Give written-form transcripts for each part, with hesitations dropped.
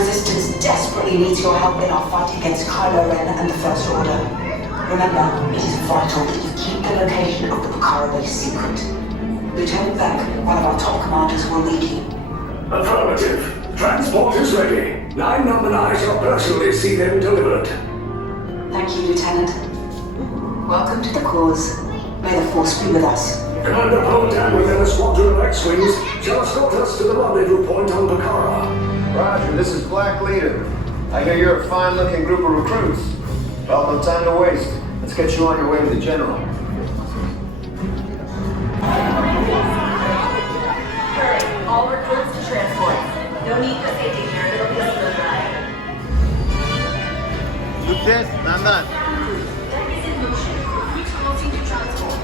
Resistance desperately needs your help in our fight against Kylo Ren and the First Order. Remember, it is vital that you keep the location of the Bakara base secret. Lieutenant Beck, one of our top commanders, will lead you. Affirmative. Transport is ready. 9 and I shall personally see them delivered. Thank you, Lieutenant. Welcome to the cause. May the Force be with us. Commander Poltan within a squadron of X-Wings shall escort us to the rendezvous point on Bakara. Roger, this is Black Leader. I hear you're a fine-looking group of recruits. Well, no time to waste. Let's get you on your way to the General. Hurry, all recruits to transport. No need for safety here, it'll be a smooth ride. Lucas, Nandan. Deck is in motion. Recruits closing to transport.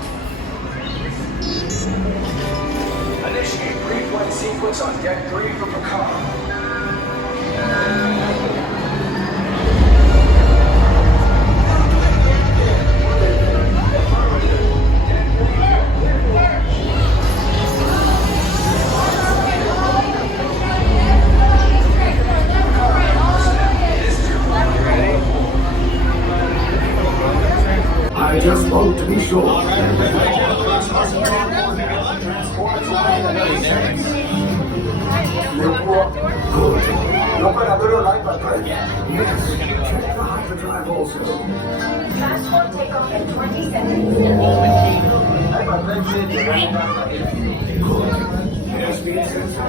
Initiate pre-flight sequence on deck 3 for Bakara. I just want to be sure. Good. Operatore hyperdrive. Yes. Check the hyperdrive also. Transport takeoff in 20 seconds. Good. Airspeed sensor.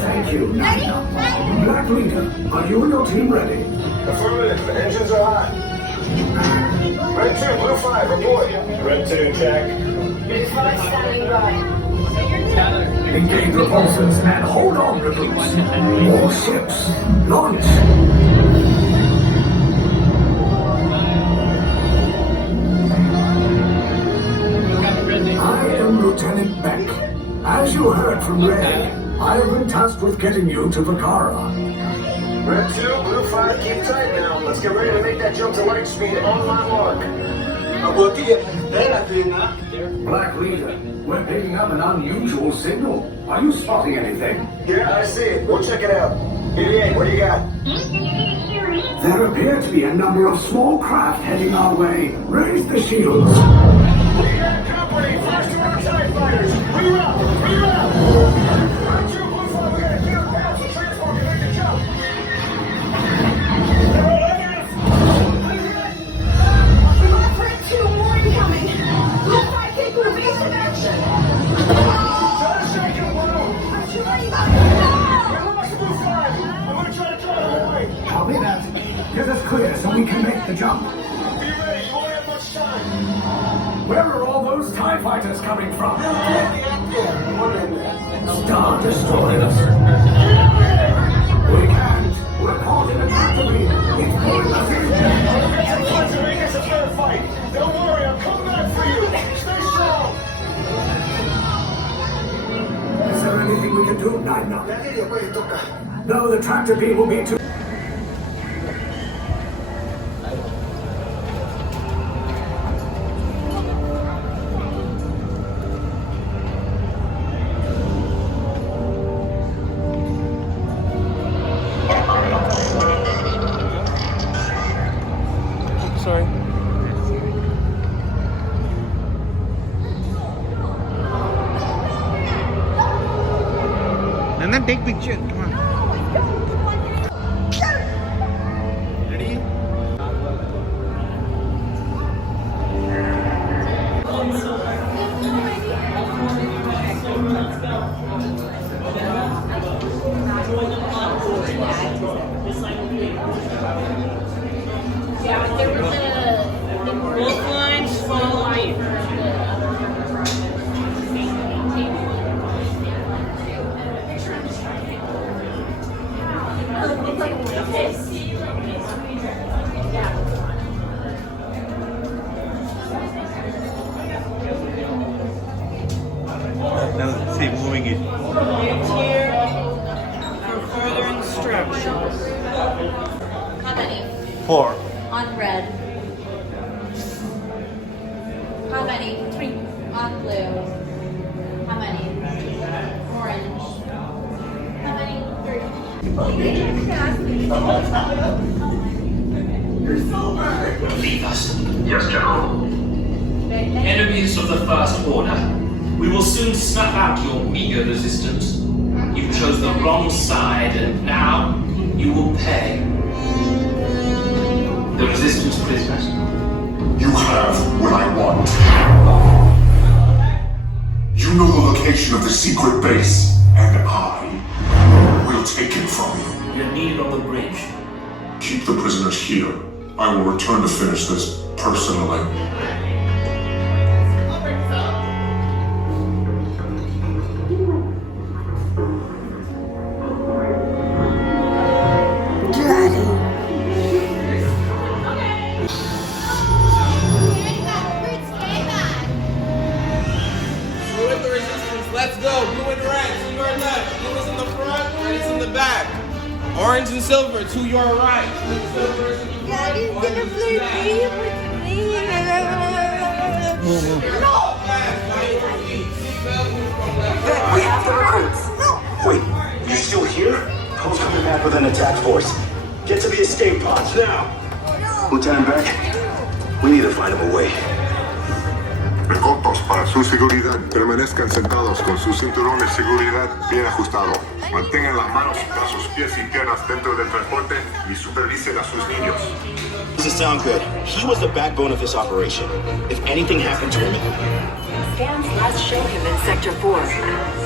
Thank you. Black Leader, are you and your team ready? Affirmative. Engines are hot. Red 2, Blue 5, report. Red 2, check. Blue 5 standing by. Engage repulsors and hold on, recruits. All ships, launch. I am Lieutenant Beck. As you heard from Ray, I have been tasked with getting you to Bakara. Red 2, Blue 5, keep tight now. Let's get ready to make that jump to light speed on my mark. Black Leader, we're picking up an unusual signal. Are you spotting anything? Yeah, I see it. Go check it out. BB-8, what do you got? There appear to be a number of small craft heading our way. Raise the shields. We got company. Flash to our TIE fighters. Reroute. Reroute. Red 2, Blue 5, we got a gear bounce to transport to make the jump. Red 2, more incoming. Blue 5, take your evasive action. Try to shake him, Blue. I'm shooting back. We lost Blue 5. I'm going to try to draw him away. Copy that. Get us clear so we can make the jump. Be ready. You won't have much time. Where are all those TIE fighters coming from? Star Destroyers. We can't. We're caught in a tractor beam. It's pulling us in. Try to make this a fair fight. Don't worry, I'll come back for you. Stay strong. Is there anything we can do, Nina? No, the tractor beam will be too... Sorry. And then take picture. Come on. Ready? Yeah, there was both lines follow me. Now see, moving it. It's here for further instructions. How many? 4. On red. How many? 3. On blue. How many? Orange. How many? 3. Leave us. Yes, General. Enemies of the First Order. We will soon snuff out your meager resistance. You chose the wrong side, and now you will pay. The Resistance prisoners. You have what I want. You know the location of the secret base, and I will take it from you. You're needed on the bridge. Keep the prisoners here. I will return to finish this personally. Let's go. Blue and red to your left. Blue is in the front, red is in the back. Orange and silver to your right. Silver is in the front, orange is in the back. We have the recruits. Wait, you're still here? I was coming back with an attack force. Get to the escape pods now. Lieutenant Beck, we need to find him a way. Pilotos, para su seguridad, permanezcan sentados con su cinturón de seguridad bien ajustado. Mantengan las manos, brazos, pies y piernas dentro del transporte y supervisen a sus niños. Doesn't sound good. He was the backbone of this operation. If anything happened to him... Scans last show him in Sector 4.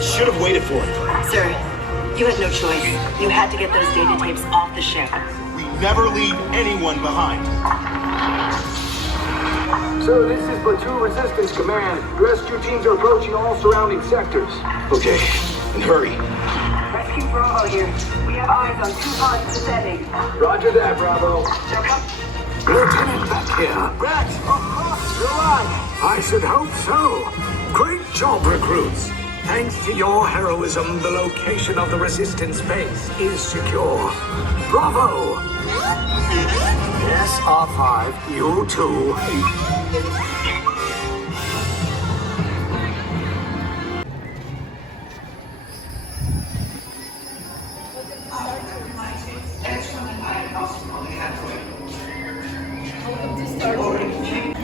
Should have waited for him. Sir, you had no choice. You had to get those data tapes off the ship. We never leave anyone behind. Sir, this is Platoon Resistance Command. Rescue teams are approaching all surrounding sectors. Okay, and hurry. Rescue Bravo here. We have eyes on 2 pods descending. Roger that, Bravo. Check up. Lieutenant Beck here. Rex, you're alive. I should hope so. Great job, recruits. Thanks to your heroism, the location of the Resistance base is secure. Bravo! Yes, R5, you too.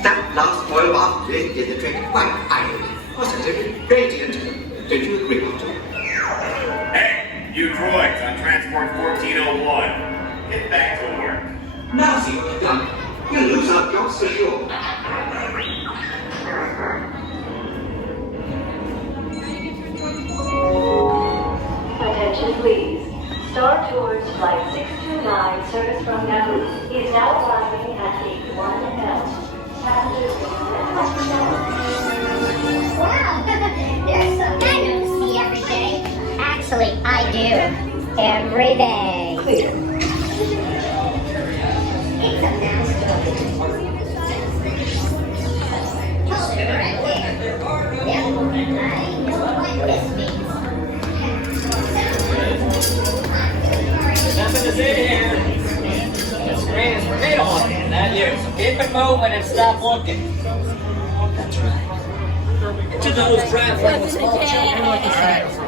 That last oil up did the trick quite idly. Positively radiant. Did you agree with it? Hey, you droids on transport 1401. Get back to work. Now see what you've done. We'll lose our jobs for sure. Attention please. Star Tours Flight 629 service from Naboo is now arriving at Gate 1L. Passengers Wow, there's something I don't see every day. Actually, I do. Every day. Clear. It's a master. Oh, they're right there. Yep, I know what this means. Nothing to see here. The screen is for me to look at, not you. So keep it moving and stop looking. That's right. To those traveling with small children.